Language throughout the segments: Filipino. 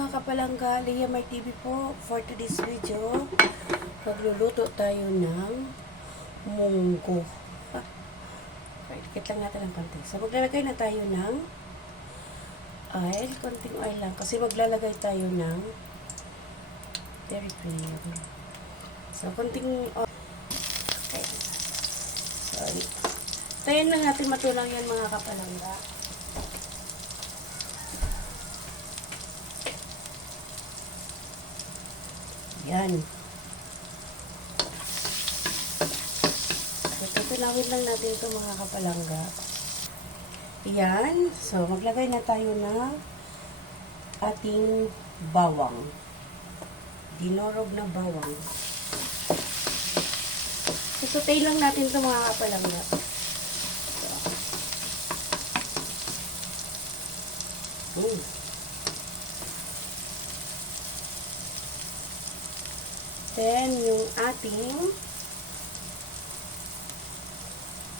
Mga kapalangga, Leah My TV po. For today's video, magluluto tayo ng munggo. Dikit lang natin ang konti. So, maglalagay na tayo ng oil. Konting oil lang. Kasi maglalagay tayo ng very cream. So, konting oil. Okay. Sorry. Tayin lang natin matulang yan mga kapalangga. Yan. So, tutunawin lang natin ito mga kapalangga. Yan. So, maglagay na tayo ng ating bawang. Dinorog na bawang. Susutay lang natin ito mga kapalangga. So. Then, yung ating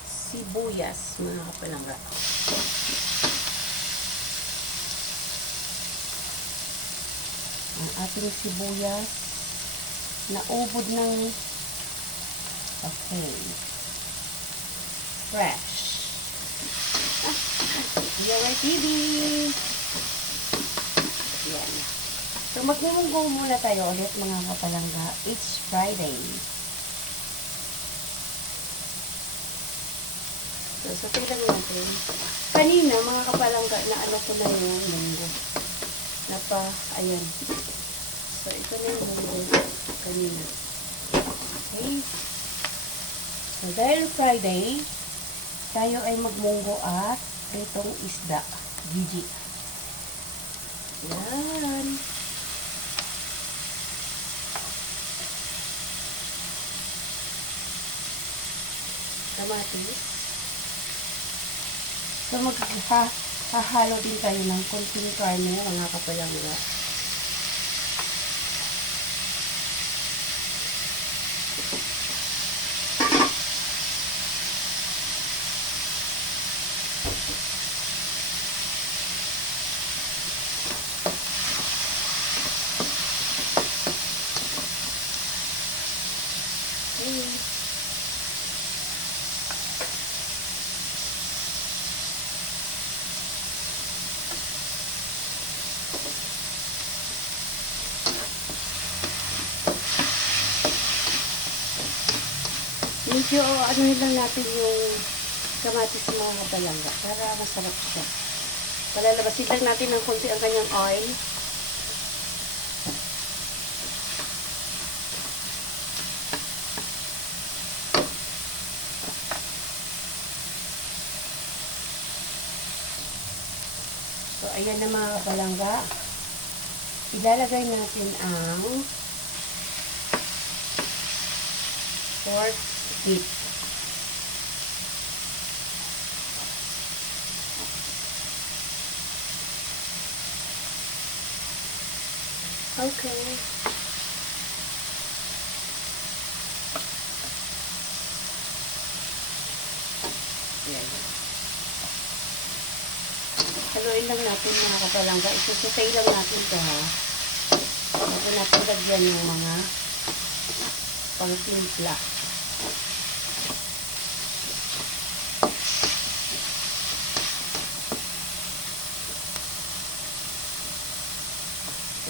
sibuyas, mga kapalangga. Ang ating sibuyas na ubod ng fresh. Leah TV. Yan. So, magmumunggo muna tayo ulit mga kapalangga. It's Friday. So, satay lang natin. Kanina, mga kapalangga, naano ko na yung munggo. Ayan. So, ito na yung munggo kanina. Okay. So, dahil Friday, tayo ay magmunggo at pritong isda. Gigi. Yan. Kamatis. So, maghahalo din tayo ng konting karne, mga kapalangga. Medyo anuhin lang natin yung kamatis mga kapalangga para masarap siya. Palalabasin lang natin ng konti ang kanyang oil. So, ayan na mga kapalangga. Ilalagay natin ang pork feet. Okay. Yan. Haluin lang natin mga kapalangga. Isusutay lang natin ito ha. Bago natin lagyan yung mga pang-timpla.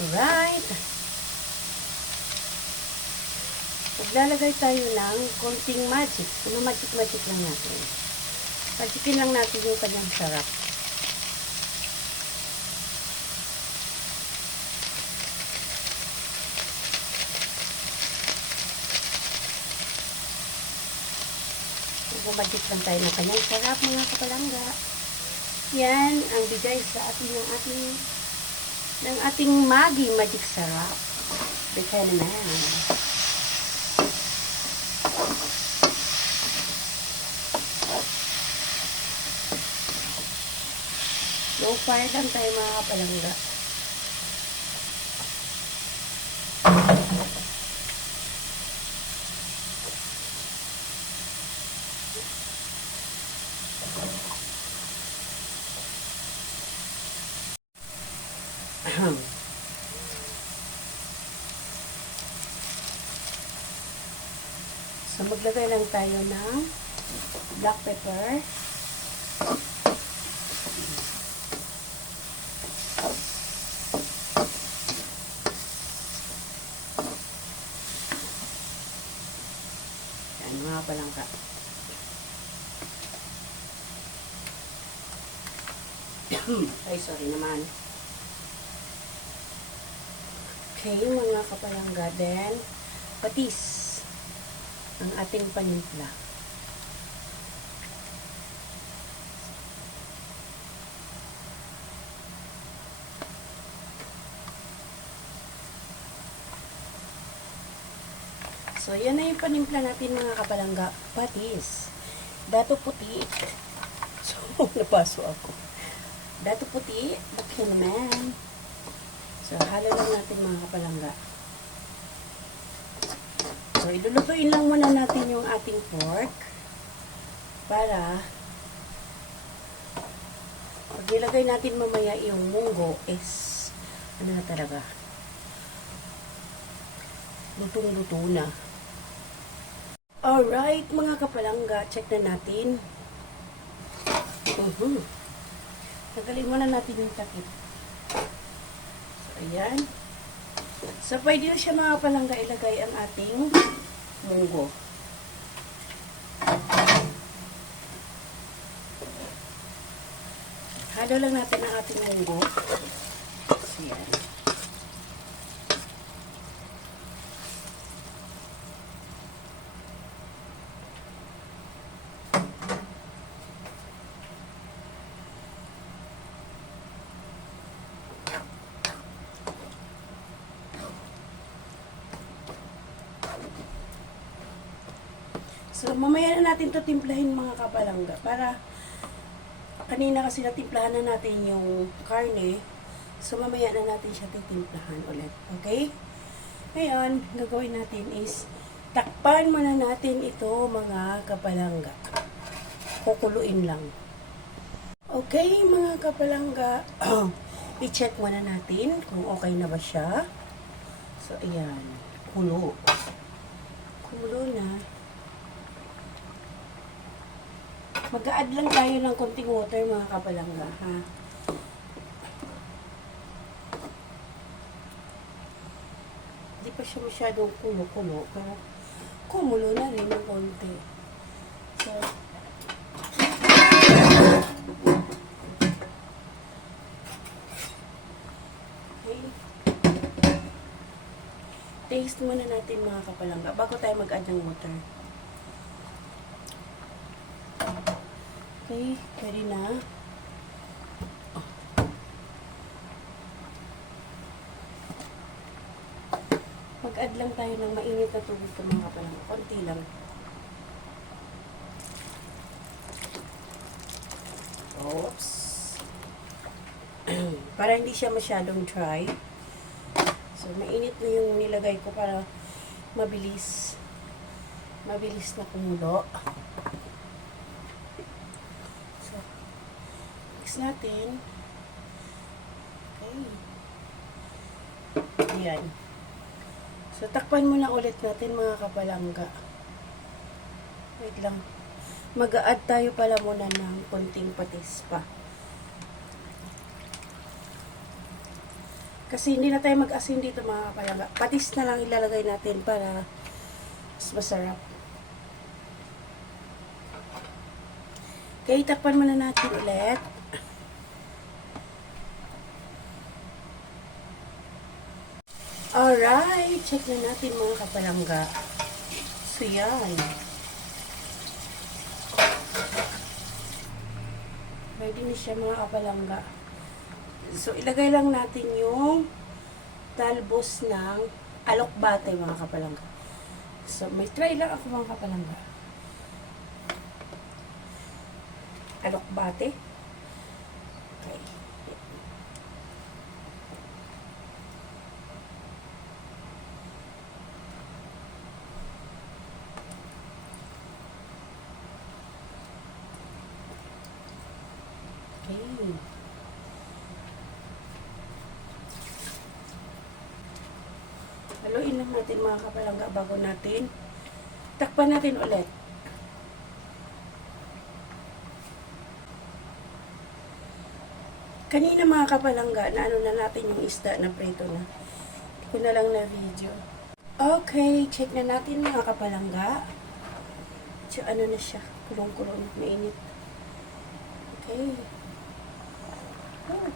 Alright. Maglalagay tayo ng konting magic. Magic lang natin. Magicin lang natin yung kanyang sarap. Magic lang tayo ng kanyang sarap mga kapalangga. Yan ang bigay sa atin ng ating Maggi Magic Sarap. Bigay naman. Low fire lang tayo mga kapalangga. maglagay lang tayo ng black pepper. Yan, mga palangka. Ay, sorry naman. Okay, mga kapalangga. Then, patis ang ating panimpla. So, yan na yung panimpla natin, mga kapalangga. Patis. Dato puti. So, napaso ako. Dato puti. Bakit naman? So, halo lang natin, mga kapalangga. So, ilulutuin lang muna natin yung ating pork para pag nilagay natin mamaya yung munggo is ano na talaga, lutong-luto na. Alright, mga kapalangga, check na natin. Tagalin muna natin yung takip. So, ayan. So, pwede na siya, mga kapalangga, ilagay ang ating munggo. Halo lang natin ang ating munggo. So, yan. So, mamaya na natin ito timplahin, mga kapalangga. Para, kanina kasi natimplahan na natin yung karne. So, mamaya na natin siya titimplahan ulit. Okay? Ngayon, gagawin natin is, takpan muna natin ito, mga kapalangga. Kukuluin lang. Okay, mga kapalangga. I-check muna natin kung okay na ba siya. So, ayan. Kulo. Kulo na. Mag-a-add lang tayo ng konting water, mga kapalangga, ha? Hindi pa siya masyadong kulo-kulo, pero kumulo na rin ng konti. So, okay. Taste muna natin, mga kapalangga, bago tayo mag-add ng water. Okay, pwede na. Mag-add lang tayo ng mainit na tubig ko, mga kapalangga. Konti lang. Oops. Para hindi siya masyadong dry. So, mainit na yung nilagay ko para mabilis na kumulo. Natin. Okay. Ayan. So, takpan muna ulit natin, mga kapalangga. Wait lang. Mag-a-add tayo pala muna ng konting patis pa. Kasi hindi na tayo mag-asin dito, mga kapalangga. Patis na lang ilalagay natin para mas masarap. Okay, takpan muna natin ulit. Alright, check na natin, mga kapalangga. So, yan. Ready na siya, mga kapalangga. So, ilagay lang natin yung talbos ng alokbate, mga kapalangga. So, may try lang ako, mga kapalangga. Alokbate. Okay. Okay. Haluin lang natin, mga kapalangga, bago natin Takpan natin ulit. Kanina mga kapalangga, na ano na natin yung isda na prito na. Hindi ko na lang na video. Okay, check na natin mga kapalangga. So, ano na siya? Kulong-kulong, mainit. Okay. Oh.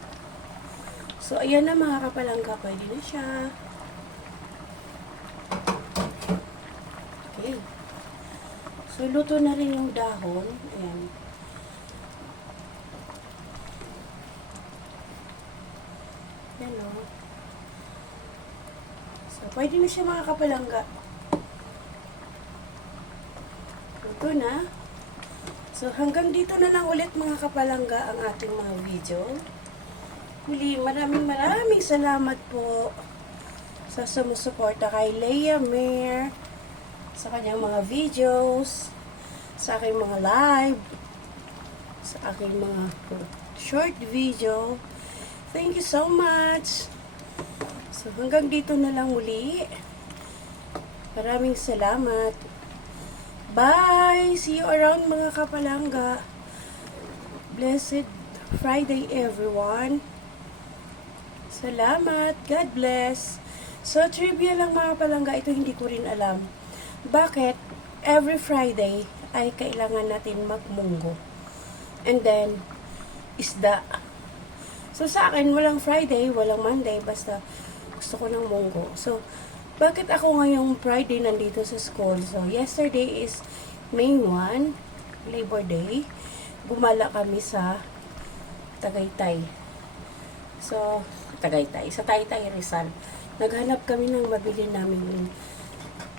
So, ayan na mga kapalangga. Pwede na siya. Okay. So, luto na rin yung dahon. Ayan. Ayan o. So, pwede na siya mga kapalangga. Luto na. So, hanggang dito na lang ulit mga kapalangga ang ating mga video. Muli, maraming salamat po sa sumusuporta kay Leia Mer, sa kanyang mga videos, sa aking mga live, sa aking mga short video. Thank you so much. So, hanggang dito na lang muli. Maraming salamat. Bye! See you around mga kapalangga. Blessed Friday everyone. Salamat. God bless. So, trivia lang mga kapalangga. Ito hindi ko rin alam. Bakit every Friday ay kailangan natin magmunggo? And then, isda. So, sa akin, walang Friday, walang Monday. Basta, gusto ko ng munggo. So, bakit ako ngayong Friday nandito sa school? So, yesterday is May 1, Labor Day. Gumala kami sa Tagaytay. So, Tagaytay. Sa Taytay, Rizal. Naghanap kami ng mabili namin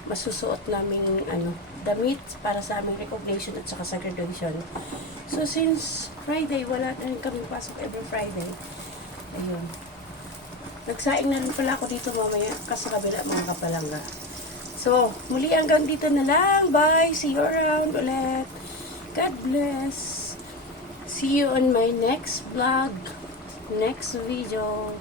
masusuot namin damit para sa aming recognition at saka sa graduation. So, since Friday, wala na rin kami pasok every Friday. Ayun. Nagsaing na rin pala ako dito mamaya kasi kabila mga kapalangga. So, muli hanggang dito na lang. Bye! See you around ulit. God bless. See you on my next vlog, next video.